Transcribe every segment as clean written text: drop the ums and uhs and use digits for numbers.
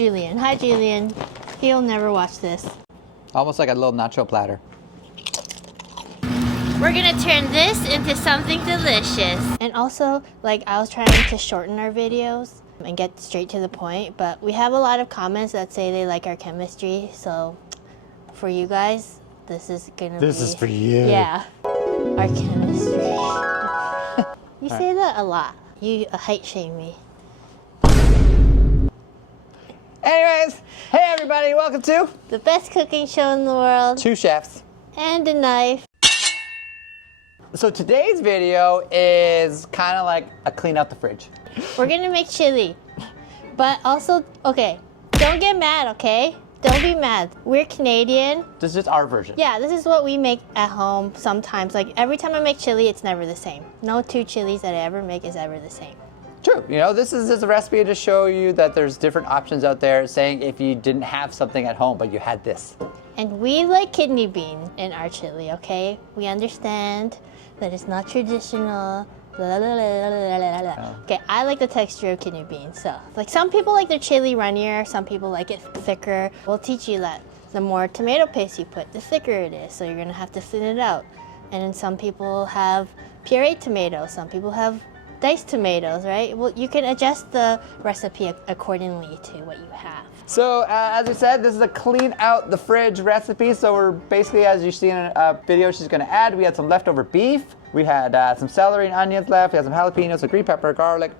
Julian. Hi, Julian. He'll never watch this. Almost like a little nacho platter. We're gonna turn this into something delicious. And also, like, I was trying to shorten our videos and get straight to the point, but we have a lot of comments that say they like our chemistry, so for you guys, this is gonna be... This is for you. Yeah, our chemistry. You say that a lot. You height shame me. Anyways, hey everybody, welcome to The best cooking show in the world. Two Chefs. And a knife. So today's video is kind of like a clean out the fridge. We're gonna make chili. But also, okay, don't get mad, okay? Don't be mad. We're Canadian. This is just our version. Yeah, this is what we make at home sometimes. Like every time I make chili, it's never the same. No two chilies that I ever make is ever the same. True. You know, this is just a recipe to show you that there's different options out there, saying if you didn't have something at home, but you had this. And we like kidney bean in our chili, okay? We understand that it's not traditional. Okay, I like the texture of kidney beans. So, like some people like their chili runnier, some people like it thicker. We'll teach you that the more tomato paste you put, the thicker it is. So you're gonna have to thin it out. And then some people have pureed tomatoes, some people have diced tomatoes, right? Well, you can adjust the recipe accordingly to what you have. So, as we said, this is a clean out the fridge recipe. So we're basically, as you see in a video she's gonna add, we had some leftover beef. We had some celery and onions left. We had some jalapeños, some green pepper, garlic.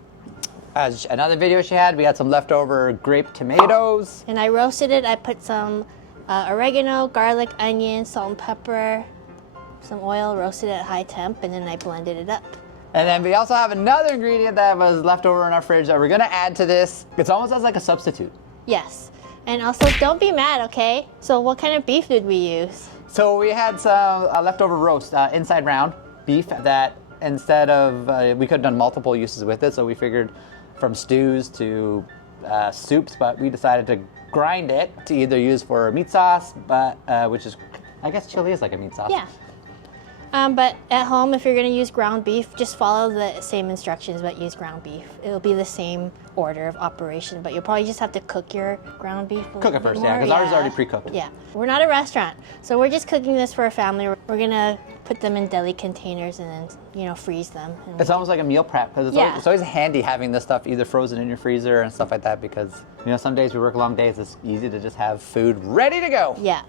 As another video she had, we had some leftover grape tomatoes. And I roasted it. I put some oregano, garlic, onion, salt and pepper, some oil, roasted at high temp, and then I blended it up. And then we also have another ingredient that was left over in our fridge that we're gonna add to this. It's almost as like a substitute. Yes. And also, don't be mad, okay? So what kind of beef did we use? So we had some leftover roast, inside round beef that instead of, we could have done multiple uses with it. So we figured from stews to soups, but we decided to grind it to either use for meat sauce, but which is, I guess chili is like a meat sauce. Yeah. But at home, if you're gonna use ground beef, just follow the same instructions, but use ground beef. It'll be the same order of operation, but you'll probably just have to cook your ground beef. Cook it first, yeah, because ours is already pre-cooked. Yeah, we're not a restaurant, so we're just cooking this for a family. We're gonna put them in deli containers and then, you know, freeze them. It's almost like a meal prep, because it's always handy having this stuff either frozen in your freezer and stuff like that, because, you know, some days we work long days, it's easy to just have food ready to go. Yeah.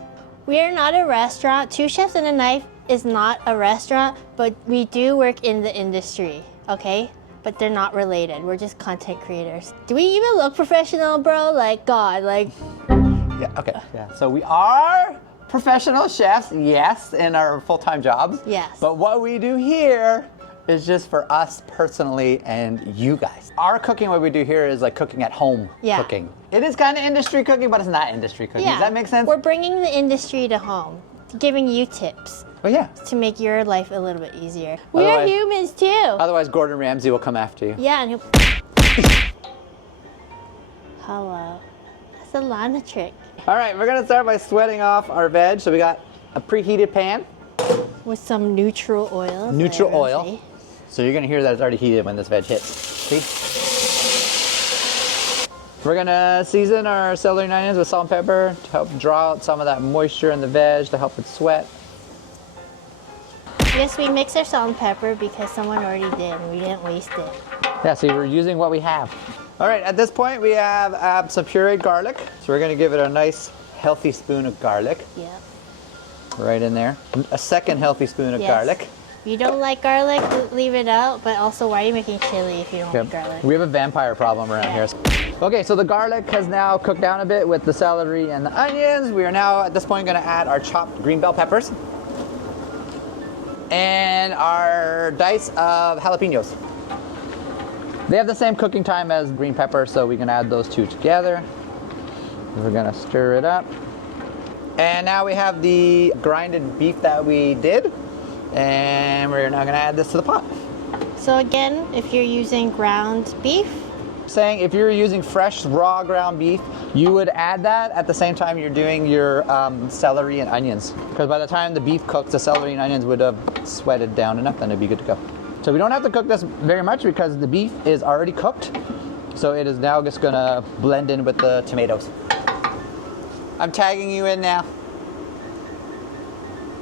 We are not a restaurant. Two Chefs and a Knife is not a restaurant, but we do work in the industry, okay? But they're not related. We're just content creators. Do we even look professional, bro? Like, God, like... Yeah, okay, yeah. So we are professional chefs, yes, in our full-time jobs. Yes. But what we do here is just for us personally and you guys. Our cooking, what we do here is like cooking at home cooking. It is kind of industry cooking, but it's not industry cooking. Yeah. Does that make sense? We're bringing the industry to home, giving you tips. Oh yeah. To make your life a little bit easier. We are humans too. Otherwise, Gordon Ramsay will come after you. Yeah, and he'll... Hello. That's a Lana trick. All right, we're gonna start by sweating off our veg. So we got a preheated pan. With some neutral oil. Neutral oil. So you're gonna hear that it's already heated when this veg hits. See? We're gonna season our celery and onions with salt and pepper to help draw out some of that moisture in the veg to help it sweat. Yes, we mix our salt and pepper because someone already did and we didn't waste it. Yeah, so we're using what we have. All right, at this point we have some pureed garlic. So we're gonna give it a nice healthy spoon of garlic. Yeah. Right in there. A second healthy spoon of garlic. If you don't like garlic, leave it out, but also why are you making chili if you don't like garlic? We have a vampire problem around here. Okay, so the garlic has now cooked down a bit with the celery and the onions. We are now at this point gonna add our chopped green bell peppers and our dice of jalapeños. They have the same cooking time as green pepper, so we can add those two together. We're gonna stir it up. And now we have the grinded beef that we did, and we're now gonna add this to the pot. So again, if you're using ground beef, saying if you're using fresh raw ground beef, you would add that at the same time you're doing your celery and onions, because by the time the beef cooks, the celery and onions would have sweated down enough and it'd be good to go. So we don't have to cook this very much because the beef is already cooked, So it is now just gonna blend in with the tomatoes. I'm tagging you in now.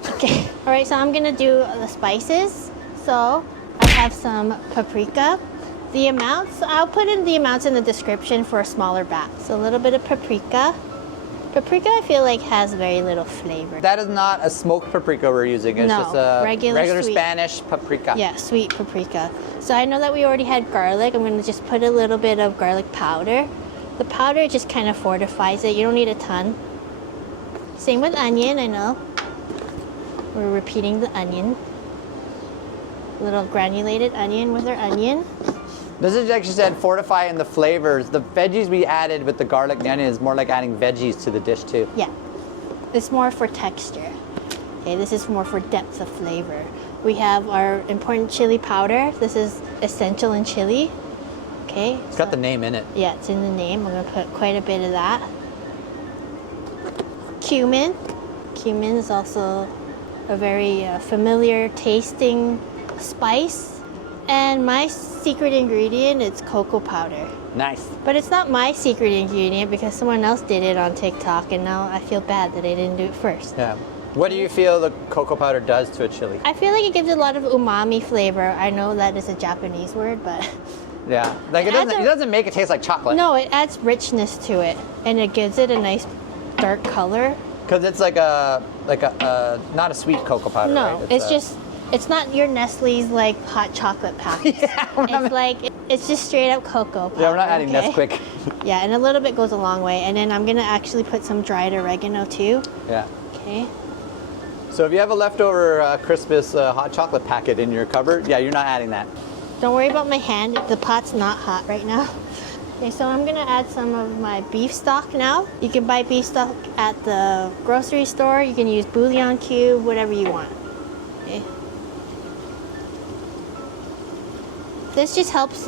Okay. All right, so I'm gonna do the spices. So I have some paprika. The amounts, I'll put in the amounts in the description for a smaller batch. So a little bit of paprika. Paprika, I feel like, has very little flavor. That is not a smoked paprika we're using. It's No, just a regular sweet. Spanish paprika. Yeah, sweet paprika. So I know that we already had garlic. I'm gonna just put a little bit of garlic powder. The powder just kind of fortifies it. You don't need a ton. Same with onion, I know. We're repeating the onion. Little granulated onion with our onion. This is actually said fortify in the flavors. The veggies we added with the garlic and the onion is more like adding veggies to the dish too. Yeah, it's more for texture. Okay, this is more for depth of flavor. We have our important chili powder. This is essential in chili. Okay. It's got the name in it. Yeah, it's in the name. I'm gonna put quite a bit of that. Cumin. Cumin is also a very familiar tasting spice. And my secret ingredient is cocoa powder. Nice. But it's not my secret ingredient because someone else did it on TikTok and now I feel bad that I didn't do it first. Yeah. What do you feel the cocoa powder does to a chili? I feel like it gives a lot of umami flavor. I know that is a Japanese word, but Yeah. Like it doesn't make it taste like chocolate. no, it adds richness to it and it gives it a nice dark color. Because it's like a not a sweet cocoa powder. No, right? it's not your Nestle's like hot chocolate packets. It's just straight up cocoa powder. Yeah, we're not adding okay? Nesquik. Yeah, and a little bit goes a long way. And then I'm gonna actually put some dried oregano too. Yeah. Okay. So if you have a leftover Christmas hot chocolate packet in your cupboard, yeah, you're not adding that. Don't worry about my hand. The pot's not hot right now. Okay, so I'm gonna add some of my beef stock now. You can buy beef stock at the grocery store. You can use bouillon cube, whatever you want. Okay. This just helps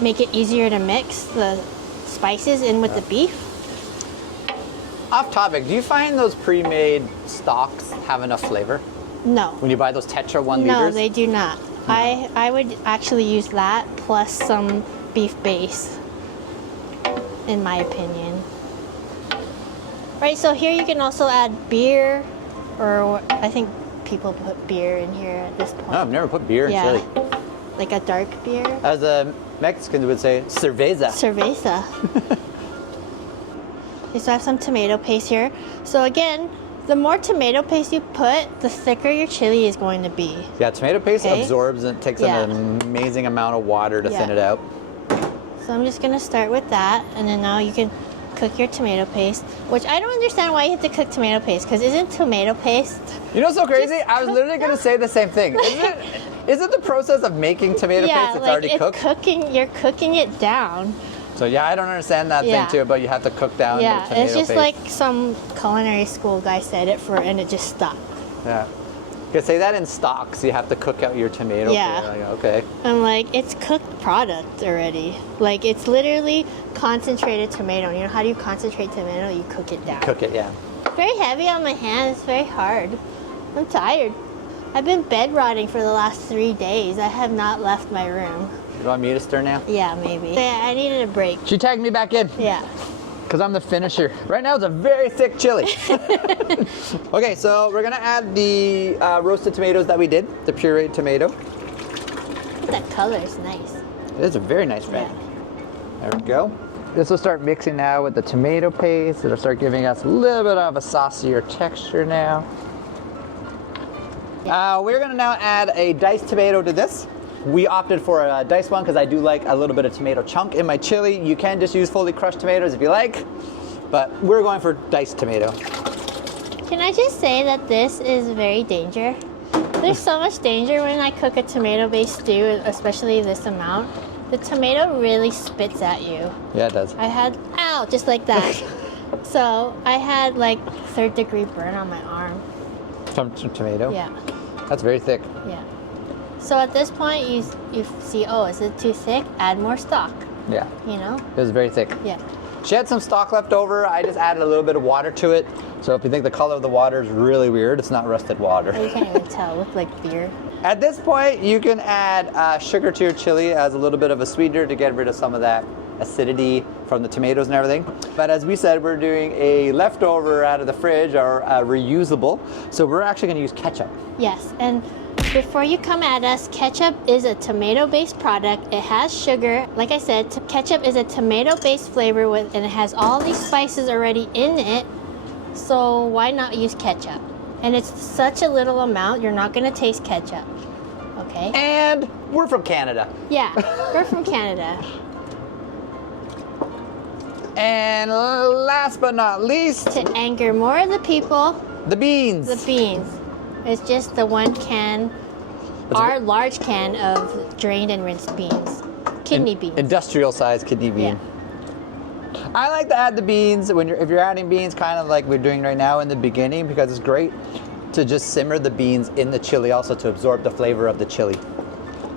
make it easier to mix the spices in with the beef. Off topic, do you find those pre-made stocks have enough flavor? No. When you buy those Tetra 1 No, liters? they do not. I would actually use that plus some beef base, in my opinion. Right, so here you can also add beer, or I think people put beer in here at this point. No, I've never put beer in chili. Like a dark beer. As the Mexicans would say, cerveza. Cerveza. Okay, so I have some tomato paste here. So again, the more tomato paste you put, the thicker your chili is going to be. Yeah, tomato paste Okay. absorbs and it takes an amazing amount of water to thin it out. So I'm just gonna start with that, and then now you can cook your tomato paste, which I don't understand why you have to cook tomato paste, because isn't tomato paste? You know what's so crazy? Just I was literally going to say the same thing. Isn't the process of making tomato paste it's already cooked? You're cooking it down. So yeah, I don't understand that thing too, but you have to cook down the Yeah, tomato it's just paste. like some culinary school guy said it for, and it just stuck. Yeah. You could say that in stocks, you have to cook out your tomato. Yeah. Like, okay. I'm like, it's cooked product already. Like, it's literally concentrated tomato. You know how do you concentrate tomato? You cook it down. Cook it, yeah. Very heavy on my hands. It's very hard. I'm tired. I've been bed rotting for the last 3 days. I have not left my room. You want me to stir now? Yeah, maybe. Yeah, I needed a break. She tagged me back in. Yeah. Because I'm the finisher. Right now it's a very thick chili. Okay, so we're gonna add the roasted tomatoes that we did, the pureed tomato. That color is nice. It is a very nice red. Yeah. There we go. This will start mixing now with the tomato paste. It'll start giving us a little bit of a saucier texture now. We're gonna now add a diced tomato to this. We opted for a diced one because I do like a little bit of tomato chunk in my chili. You can just use fully crushed tomatoes if you like, but we're going for diced tomato. Can I just say that this is very danger? There's so much danger when I cook a tomato-based stew, especially this amount. The tomato really spits at you. Yeah, it does. I had, ow, just like that. So I had like 3rd-degree burn on my arm. From tomato? Yeah. That's very thick. Yeah. So at this point, you see, oh, is it too thick? Add more stock. Yeah. You know? It was very thick. Yeah. She had some stock left over. I just added a little bit of water to it. So if you think the color of the water is really weird, it's not rusted water. You can't even tell. It looked like beer. At this point, you can add sugar to your chili as a little bit of a sweetener to get rid of some of that acidity from the tomatoes and everything. But as we said, we're doing a leftover out of the fridge, or reusable. So we're actually gonna use ketchup. Yes, and before you come at us, ketchup is a tomato-based product. It has sugar. Like I said, ketchup is a tomato-based flavor and it has all these spices already in it. So why not use ketchup? And it's such a little amount, you're not gonna taste ketchup. Okay? And we're from Canada. Yeah, we're from Canada. And last but not least, to anger more of the people, the beans. the beans. It's just the one can, our large can of drained and rinsed beans. Kidney beans. Industrial sized kidney bean. Yeah. I like to add the beans if you're adding beans, kind of like we're doing right now in the beginning, because it's great to just simmer the beans in the chili also to absorb the flavor of the chili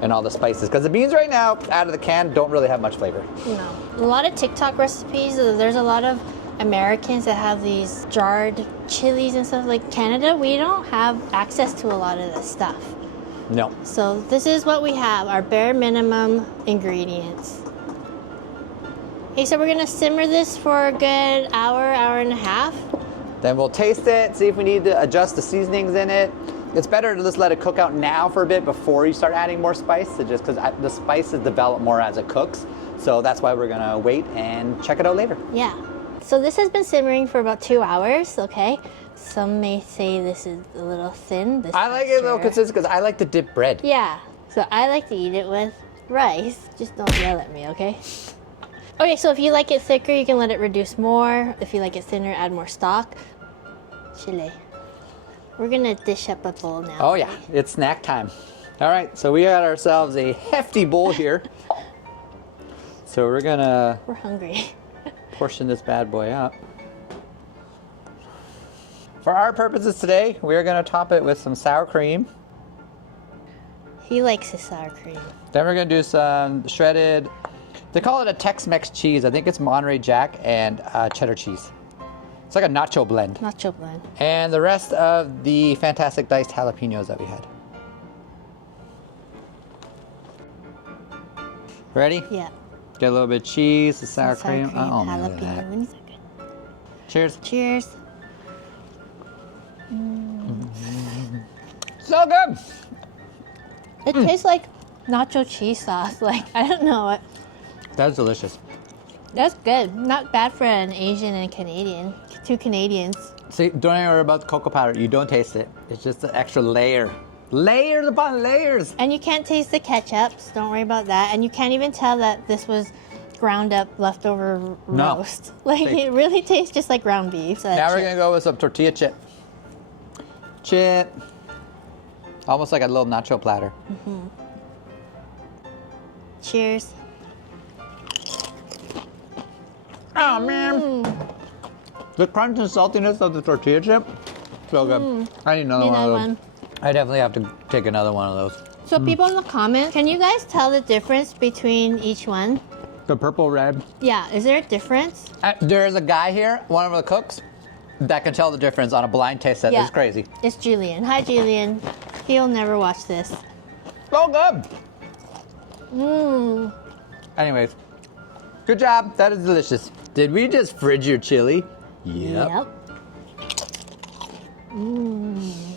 and all the spices. Because the beans right now out of the can don't really have much flavor. No. A lot of TikTok recipes, there's a lot of Americans that have these jarred chilies and stuff. Like Canada, we don't have access to a lot of this stuff. No. So this is what we have, our bare minimum ingredients. Okay, so we're gonna simmer this for a good hour, hour and a half. Then we'll taste it, see if we need to adjust the seasonings in it. It's better to just let it cook out now for a bit before you start adding more spice, just because the spices develop more as it cooks. So that's why we're gonna wait and check it out later. Yeah. So this has been simmering for about 2 hours, okay? Some may say this is a little thin. I like it a little consistent because I like to dip bread. Yeah, so I like to eat it with rice. Just don't yell at me, okay? Okay, so if you like it thicker, you can let it reduce more. If you like it thinner, add more stock. Chile. We're gonna dish up a bowl now. Oh yeah, it's snack time. All right, so we got ourselves a hefty bowl here. So we're hungry. portion this bad boy up. For our purposes today, we're gonna top it with some sour cream. He likes his sour cream. Then we're gonna do some shredded, they call it a Tex-Mex cheese. I think it's Monterey Jack and cheddar cheese. It's like a nacho blend. Nacho blend. And the rest of the fantastic diced jalapeños that we had. Ready? Yeah. Get a little bit of cheese, the sour Sour cream. cream, Oh, man, look at that. jalapenos are good. Cheers. Cheers. So good. It tastes like nacho cheese sauce. Like, I don't know what. That's delicious. That's good. Not bad for an Asian and Canadian. Two Canadians. See, don't even worry about the cocoa powder. You don't taste it. It's just an extra layer. Layers upon layers. And you can't taste the ketchup, so don't worry about that. And you can't even tell that this was ground up leftover roast. Like, it really tastes just like ground beef. So Now we're gonna go with some tortilla chip. Almost like a little nacho platter. Mm-hmm. Cheers. Oh man. The crunch and saltiness of the tortilla chip, so good. I need another one of those. I definitely have to take another one of those. So people in the comments, can you guys tell the difference between each one? The purple red. Yeah, is there a difference? There's a guy here, one of the cooks, that can tell the difference on a blind taste test. It's crazy. It's Julian. Hi, Julian. He'll never watch this. So good. Mmm. Anyways, good job. That is delicious. Did we just fridge your chili? Yep. Mmm.